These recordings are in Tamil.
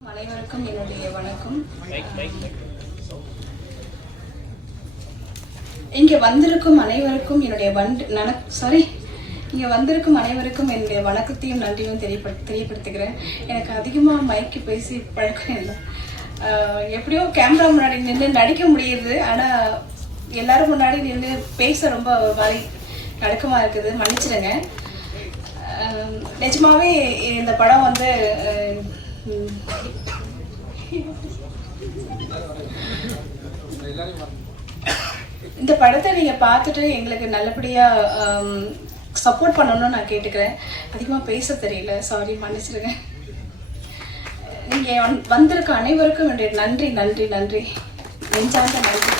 அனைவருக்கும் என்னுடைய வணக்கம். இங்கே வந்திருக்கும் அனைவருக்கும் என்னுடைய என்னுடைய வணக்கத்தையும் நன்றியும் தெரியப்படுத்துகிறேன். எனக்கு அதிகமாக மைக்கு பேசி பழக்கம் இல்லை. எப்படியோ கேமரா முன்னாடி நின்று நடிக்க முடியுது, ஆனால் எல்லாரும் முன்னாடி நின்று பேச ரொம்ப மாதிரி நடுக்கமாக இருக்குது. மன்னிச்சிடுங்க. நிஜமாவே இந்த படம் வந்து இந்த படத்தை நீங்க பார்த்துட்டு எங்களுக்கு நல்லபடியா சப்போர்ட் பண்ணணும்னு நான் கேட்டுக்கிறேன். அதிகமா பேச தெரியல, சாரி, மன்னிச்சிருங்க. நீங்க வந்திருக்க அனைவருக்கும் என்னுடைய நன்றி நன்றி நன்றி நெஞ்சார்ந்த நன்றி.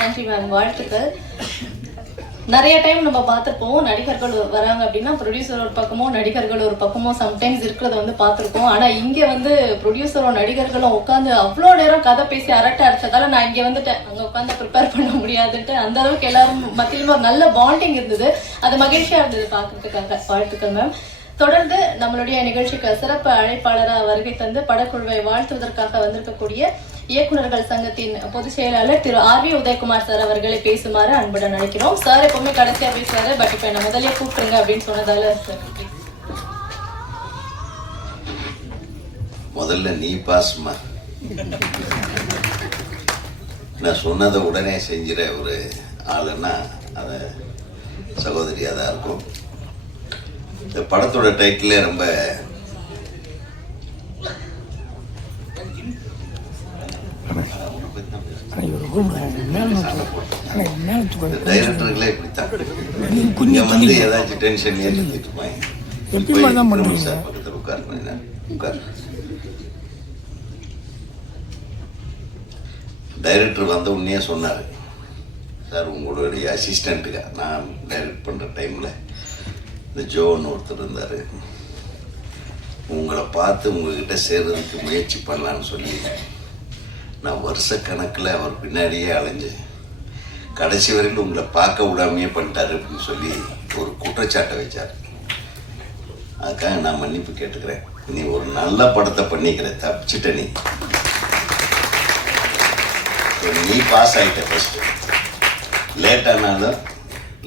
நன்றி மேம், வாழ்த்துக்கள். நிறைய டைம் நம்ம பார்த்துருப்போம், நடிகர்கள் வராங்க அப்படின்னா ப்ரொடியூசர் ஒரு பக்கமோ நடிகர்கள் ஒரு பக்கமோ சம்டைம்ஸ் இருக்கிறத வந்து பார்த்துருப்போம். ஆனால் இங்கே வந்து ப்ரொடியூசரும் நடிகர்களும் உட்காந்து அவ்வளோ நேரம் கதை பேசி அரட்டை அடிச்சதால நான் இங்கே வந்துட்டேன். அங்கே உட்காந்து ப்ரிப்பேர் பண்ண முடியாதுன்ட்டு அந்த அளவுக்கு எல்லாரும் மத்தியிலும் ஒரு நல்ல பாண்டிங் இருந்தது. அது மகிழ்ச்சியாக இருந்தது பார்க்கறதுக்காக. வாழ்த்துக்கள் மேம். தொடர்ந்து நம்மளுடைய நிகழ்ச்சிக்கு சிறப்பு அழைப்பாளராக வருகை தந்து படக்குழுவை வாழ்த்துவதற்காக வந்திருக்கக்கூடிய இயக்குநர்கள் சங்கத்தின் பொதுச் செயலாளர் திரு ஆர்.வி. உதயகுமார் சார் அவர்களை பேசுமாறு அன்புடன் அழைக்கிறோம். சார் எப்பவுமே கடைசியா பேசுவாரு, பட் இப்ப என்ன முதலே கூப்பிட்டுருங்க அப்படின்னு சொன்னதால முதல்ல நீ பாஸ்மா, நான் சொன்னதை உடனே செஞ்சிட ஒரு ஆளுன்னா அத சகோதரியாக தான் இருக்கும். இந்த படத்தோட டைட்டிலே ரொம்ப டைரக்டர்களே இப்படித்தான். இங்க வந்து ஏதாச்சும் டென்ஷன் ஏற்றிட்டு பக்கத்தில் உட்கார். டைரக்டர் வந்த உடனே சொன்னார், சார் உங்களுடைய அசிஸ்டண்ட்டுக்கா நான் டைரக்ட் பண்ணுற டைமில் இந்த ஜோன்னு ஒருத்தர் இருந்தார், உங்களை பார்த்து உங்ககிட்ட சேர்றதுக்கு முயற்சி பண்ணலான்னு சொல்லி நான் வருஷ கணக்கில் அவர் பின்னாடியே அலைஞ்சு கடைசி வரையில் உங்களை பார்க்க விடாமையே பண்ணிட்டாரு அப்படின்னு சொல்லி ஒரு குற்றச்சாட்டை வச்சார். அதுக்காக நான் மன்னிப்பு கேட்டுக்கிறேன். நீ ஒரு நல்ல படத்தை பண்ணிக்கிற, தப்பிச்சிட்ட. நீ பாஸ் ஆகிட்ட. ஃபஸ்ட்டு லேட்டானாலும்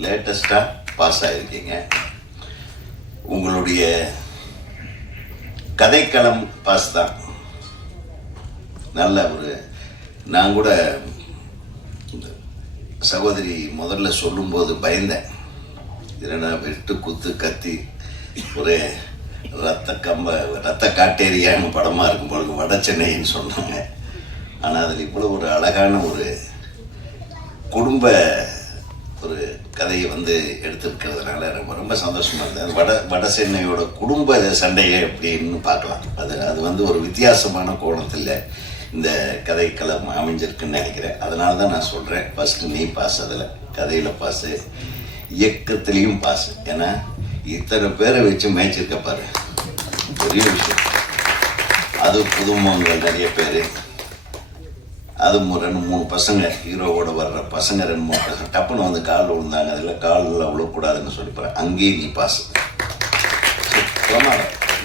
லேட்டஸ்டாக பாஸ் ஆகிருக்கீங்க. உங்களுடைய கதைக்களம் பாஸ் தான். நல்ல ஒரு நான் கூட சகோதரி முதல்ல சொல்லும்போது பயந்தேன். இல்லைன்னா வெட்டு குத்து கத்தி ஒரே ரத்த காட்டேரியான படமாக இருக்கும் பொழுது வட சென்னைன்னு சொன்னாங்க. ஆனால் அதில் இவ்வளோ ஒரு அழகான ஒரு குடும்ப ஒரு கதையை வந்து எடுத்துருக்கிறதுனால ரொம்ப ரொம்ப சந்தோஷமாக இருந்தது. வட சென்னையோட குடும்ப சண்டையை எப்படின்னு பார்க்கலாம். அது வந்து ஒரு வித்தியாசமான கோணத்தில் இந்த கதைக்களம் அமைஞ்சிருக்குன்னு நினைக்கிறேன். அதனால தான் நான் சொல்கிறேன், ஃபஸ்ட்டு நீ பாஸ், அதில் கதையில் பாஸு, இயக்கத்துலேயும் பாஸு. ஏன்னா இத்தனை பேரை வச்சு மேய்ச்சிருக்க பாரு, பெரிய விஷயம். அது புதுமுகங்கள் நிறைய பேர், அது 2-3 பசங்க, ஹீரோவோட வர்ற பசங்க 2-3 பசங்க டப்புன்னு வந்து காலில் விழுந்தாங்க. அதில் காலில் விழக்கூடாதுன்னு சொல்லிப்பேன். அங்கேயும் நீ பாஸ்.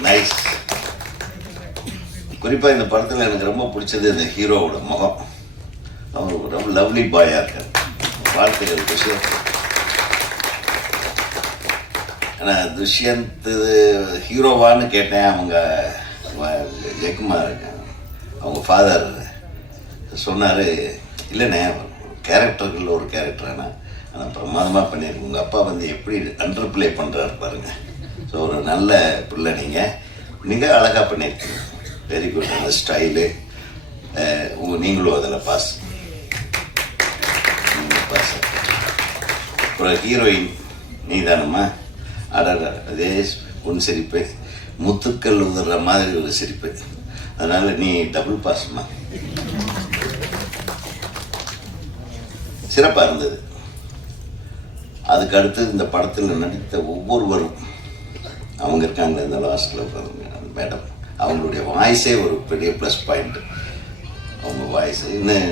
நைஸ். குறிப்பாக இந்த படத்தில் எனக்கு ரொம்ப பிடிச்சது இந்த ஹீரோவோட முகம். அவர் ரொம்ப லவ்லி பாயாக இருக்கார். வாழ்க்கைகள் துஷ்யந்த். ஆனால் துஷ்யந்த் ஹீரோவான்னு கேட்டேன். அவங்க ஜெயக்குமார் அவங்க ஃபாதர் சொன்னார், இல்லைண்ணே கேரக்டர்கள் ஒரு கேரக்டர் ஆனால் பிரமாதமாக பண்ணியிருக்கு. உங்கள் அப்பா வந்து எப்படி அண்டர் பிளே பண்ணுறாரு பாருங்க. ஸோ ஒரு நல்ல பிள்ளை, நீங்கள் அழகாக பண்ணியிருக்கீங்க. Very good. அந்த ஸ்டைலு நீங்களும் அதில் பாஸ். அப்புறம் ஹீரோயின் நீ தானம்மா, அதே உன் சிரிப்பு முத்துக்கள் உதற மாதிரி ஒரு சிரிப்பு. அதனால் நீ டபுள் பாஸ்மா. சிறப்பாக இருந்தது. அதுக்கு அடுத்து இந்த படத்தில் நடித்த ஒவ்வொருவரும், அவங்க இருக்காங்க இந்த லாஸ்ட்டில் மேடம், அவங்களுடைய வாய்ஸே ஒரு பெரிய ப்ளஸ் பாயிண்ட். அவங்க வாய்ஸ் இன்னும்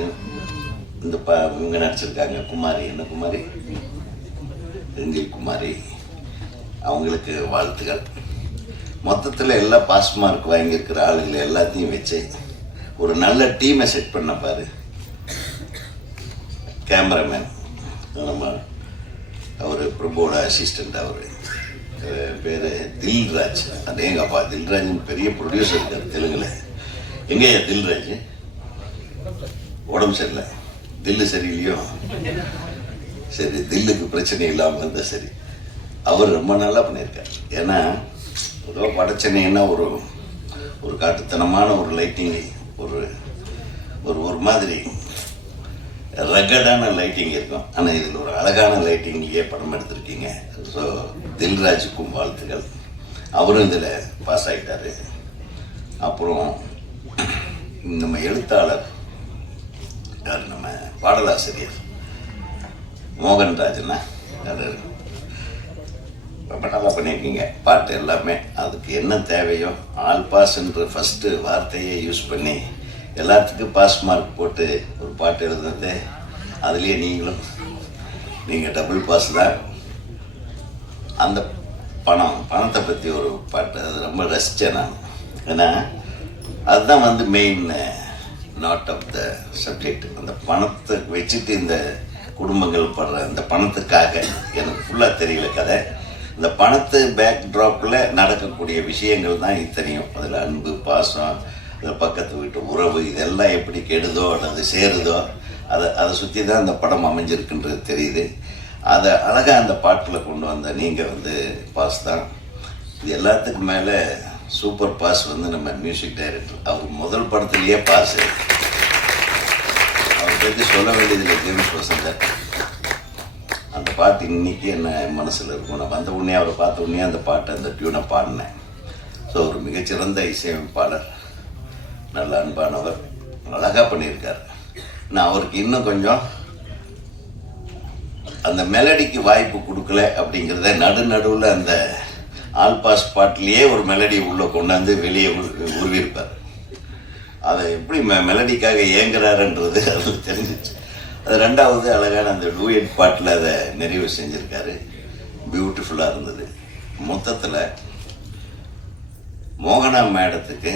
இந்த இவங்க நடிச்சிருக்காங்க, குமாரி, என்ன குமாரி, செந்தில் குமாரி, அவங்களுக்கு வாழ்த்துக்கள். மொத்தத்தில் எல்லா பாஸ் மார்க் வாங்கியிருக்கிற ஆளுகளை எல்லாத்தையும் வச்சு ஒரு நல்ல டீமை செட் பண்ண பாரு. கேமராமேன் நம்ம அவர் பிரபுவோட அசிஸ்டண்ட், அவர் பேர் தில்ராஜ். அதேங்கப்பா, தில்ராஜ்னு பெரிய ப்ரொடியூசர் இருக்கார் தெலுங்குல. எங்கேயா தில்ராஜ்? உடம்பு சரியில்லை, தில்லு சரியில்லையோ? சரி, தில்லுக்கு பிரச்சனை இல்லாமல் இருந்தால் சரி. அவர் ரொம்ப நல்லா பண்ணியிருக்கார். ஏன்னா ஏதோ வடச்சென்னைன்னா ஒரு ஒரு காட்டுத்தனமான ஒரு லைட்டிங், ஒரு ஒரு ஒரு மாதிரி ரகடான லைட்டிங் இருக்கும். ஆனால் இதில் ஒரு அழகான லைட்டிங்லேயே படம் எடுத்திருக்கீங்க. ஸோ தில்ராஜுக்கும் வாழ்த்துக்கள். அவரும் இதில் பாஸ் ஆகிட்டார். அப்புறம் நம்ம எழுத்தாளர் யார், நம்ம பாடலாசிரியர் மோகன்ராஜனா, அது ரொம்ப நல்லா பண்ணியிருக்கீங்க. பாட்டு எல்லாமே அதுக்கு என்ன தேவையோ ஆல் பாஸ்ன்ற ஃபஸ்ட்டு வார்த்தையை யூஸ் பண்ணி எல்லாத்துக்கும் பாஸ் மார்க் போட்டு ஒரு பாட்டு எழுதுனது. அதுலேயே நீங்கள் டபுள் பாஸ் தான். அந்த பணத்தை பற்றி ஒரு பாட்டு, அது ரொம்ப ரசித்தேன் நான். ஏன்னா அதுதான் வந்து main knot of the subject. அந்த பணத்தை வச்சுட்டு இந்த குடும்பங்கள் படுற அந்த பணத்துக்காக எனக்கு ஃபுல்லாக தெரியல கதை. இந்த பணத்து பேக் ட்ராப்பில் நடக்கக்கூடிய விஷயங்கள் தான் இத்தனையும். அதில் அன்பு, பாசம், இந்த பக்கத்து வீட்டு உறவு, இதெல்லாம் எப்படி கெடுதோ அல்லது சேருதோ அதை சுற்றி தான் அந்த படம் அமைஞ்சிருக்குன்றது தெரியுது. அதை அழகாக அந்த பாட்டில் கொண்டு வந்த நீங்கள் வந்து பாஸ் தான். இது எல்லாத்துக்கும் மேலே சூப்பர் பாஸ் வந்து நம்ம மியூசிக் டைரக்டர். அவர் முதல் படத்துலேயே பாஸ். அவர் பற்றி சொல்ல வேண்டியதில்லை, ஜேம்ஸ் வசந்தன். அந்த பாட்டு இன்னைக்கு என்ன மனசில் இருக்கும். நான் வந்த உடனே அவரை பார்த்த உடனே அந்த பாட்டை, அந்த டியூனை பாடினேன். ஸோ ஒரு மிகச்சிறந்த இசையமைப்பாளர், நல்ல அன்பானவர், அழகாக பண்ணியிருக்கார். நான் அவருக்கு இன்னும் கொஞ்சம் அந்த மெலடிக்கு வாய்ப்பு கொடுக்கல அப்படிங்கிறத நடுவில் அந்த ஆல் பாஸ் பாட்டிலேயே ஒரு மெலடி உள்ளே கொண்டாந்து வெளியே உருவிருப்பார். அதை எப்படி மெலடிக்காக ஏங்குறாருன்றது அதில் தெரிஞ்சிச்சு. அது ரெண்டாவது அழகான அந்த டூயட் பாட்டில் அதை நிறைவு செஞ்சுருக்காரு. பியூட்டிஃபுல்லாக இருந்தது. மொத்தத்தில் மோகனா மேடத்துக்கு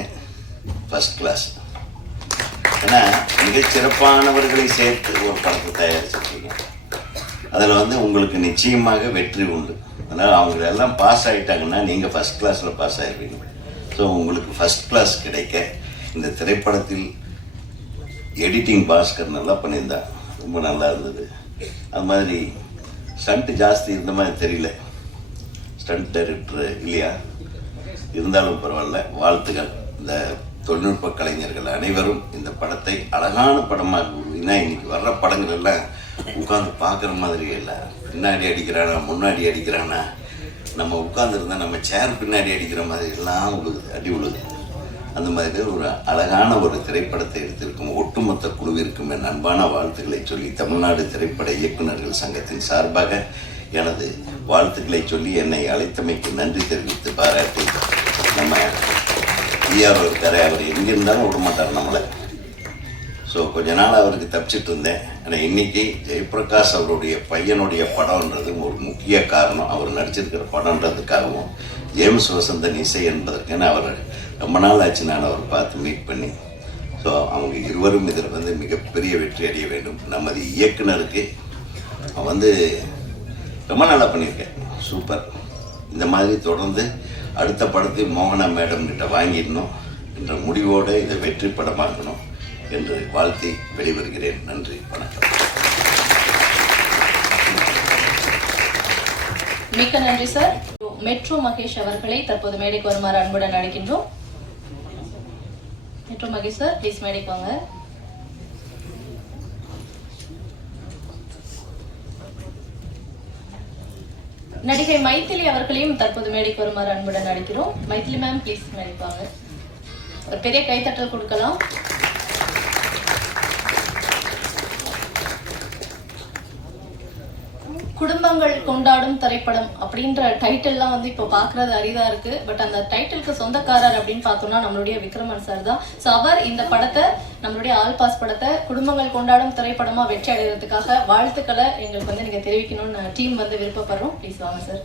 ஃபஸ்ட் கிளாஸ். ஏன்னா மிகச்சிறப்பானவர்களை சேர்த்து ஒரு படத்தை தயாரிச்சிருக்கீங்க. அதில் வந்து உங்களுக்கு நிச்சயமாக வெற்றி உண்டு. அதனால் அவங்களெல்லாம் பாஸ் ஆகிட்டாங்கன்னா நீங்கள் ஃபஸ்ட் கிளாஸில் பாஸ் ஆகிருவீங்க. ஸோ உங்களுக்கு ஃபஸ்ட் கிளாஸ் கிடைக்க இந்த திரைப்படத்தில் எடிட்டிங் பாஸ்கர் நல்லா பண்ணியிருந்தான், ரொம்ப நல்லா இருந்தது. அது மாதிரி ஸ்டண்ட்டு ஜாஸ்தி இருந்த மாதிரி தெரியல, ஸ்டண்ட் டைரக்டர் இல்லையா, இருந்தாலும் பரவாயில்ல, வாழ்த்துக்கள். இந்த தொழில்நுட்ப கலைஞர்கள் அனைவரும் இந்த படத்தை அழகான படமாக, ஏன்னா இன்னைக்கு வர்ற படங்கள் எல்லாம் உட்காந்து பார்க்குற மாதிரியே இல்லை. பின்னாடி அடிக்கிறானா, முன்னாடி அடிக்கிறானா, நம்ம உட்காந்துருந்தா நம்ம சேர் பின்னாடி அடிக்கிற மாதிரி எல்லாம் உழுகுது, அடி உழுகுது. அந்த மாதிரி ஒரு அழகான ஒரு திரைப்படத்தை எடுத்திருக்கும் ஒட்டுமொத்த குழுவிற்கும் என் அன்பான வாழ்த்துக்களை சொல்லி தமிழ்நாடு திரைப்பட இயக்குநர்கள் சங்கத்தின் சார்பாக எனது வாழ்த்துக்களை சொல்லி என்னை அழைத்தமைக்கு நன்றி தெரிவித்து பாராட்டி, நம்ம ஈஆர் இருக்காரு, அவர் எங்கே இருந்தாலும் விட மாட்டார் நம்மளை. ஸோ கொஞ்ச நாள் அவருக்கு தப்பிச்சிட்டு இருந்தேன். ஆனால் இன்னைக்கு ஜெயபிரகாஷ் அவருடைய பையனுடைய படம்ன்றது ஒரு முக்கிய காரணம். அவர் நடிச்சிருக்கிற படம்ன்றதுக்காகவும் ஜேம்ஸ் வசந்தன் இசை என்பதற்கான அவர் ரொம்ப நாள் ஆச்சு நான் அவர் பார்த்து மீட் பண்ணி. ஸோ அவங்க இருவரும் இதில் வந்து மிகப்பெரிய வெற்றி அடைய வேண்டும். நமது இயக்குனருக்கு வந்து ரொம்ப நல்லா பண்ணியிருக்கேன், சூப்பர். இந்த மாதிரி தொடர்ந்து அடுத்த படத்தை மோகனா மேடம் கிட்ட வாங்கிடணும் என்ற முடிவோடு இதை வெற்றி படமாக்கணும் என்று வாழ்த்தி வெளிவருகிறேன். நன்றி, வணக்கம். மிக்க நன்றி சார். மெட்ரோ மகேஷ் அவர்களை தற்போது மேடைக்கு வருமாறு அன்புடன் அழைக்கின்றோம். மெட்ரோ மகேஷ் சார், ப்ளீஸ் மேடைக்கு வாங்க. நடிகை மைதிலி அவர்களையும் தற்போது மேடைக்கு வருமாறு அன்புடன் அழைக்கிறோம். மைதிலி மேம், ப்ளீஸ் மேடைக்கு வாங்க. ஒரு பெரிய கைத்தட்டல் கொடுக்கலாம். குடும்பங்கள் கொண்டாடும் திரைப்படம் அப்படின்ற டைட்டில்லாம் வந்து இப்போ பார்க்கறது அரிதா இருக்கு. பட் அந்த டைட்டிலுக்கு சொந்தக்காரர் அப்படின்னு பார்த்தோம்னா நம்மளுடைய விக்ரமன் சார் தான். ஸோ அவர் இந்த படத்தை, நம்மளுடைய ஆல் பாஸ் படத்தை குடும்பங்கள் கொண்டாடும் திரைப்படமா வெற்றி அடைகிறதுக்காக வாழ்த்துக்களை எங்களுக்கு வந்து நீங்க தெரிவிக்கணும்னு டீம் வந்து விருப்பப்படுறோம். ப்ளீஸ் வாங்க சார்.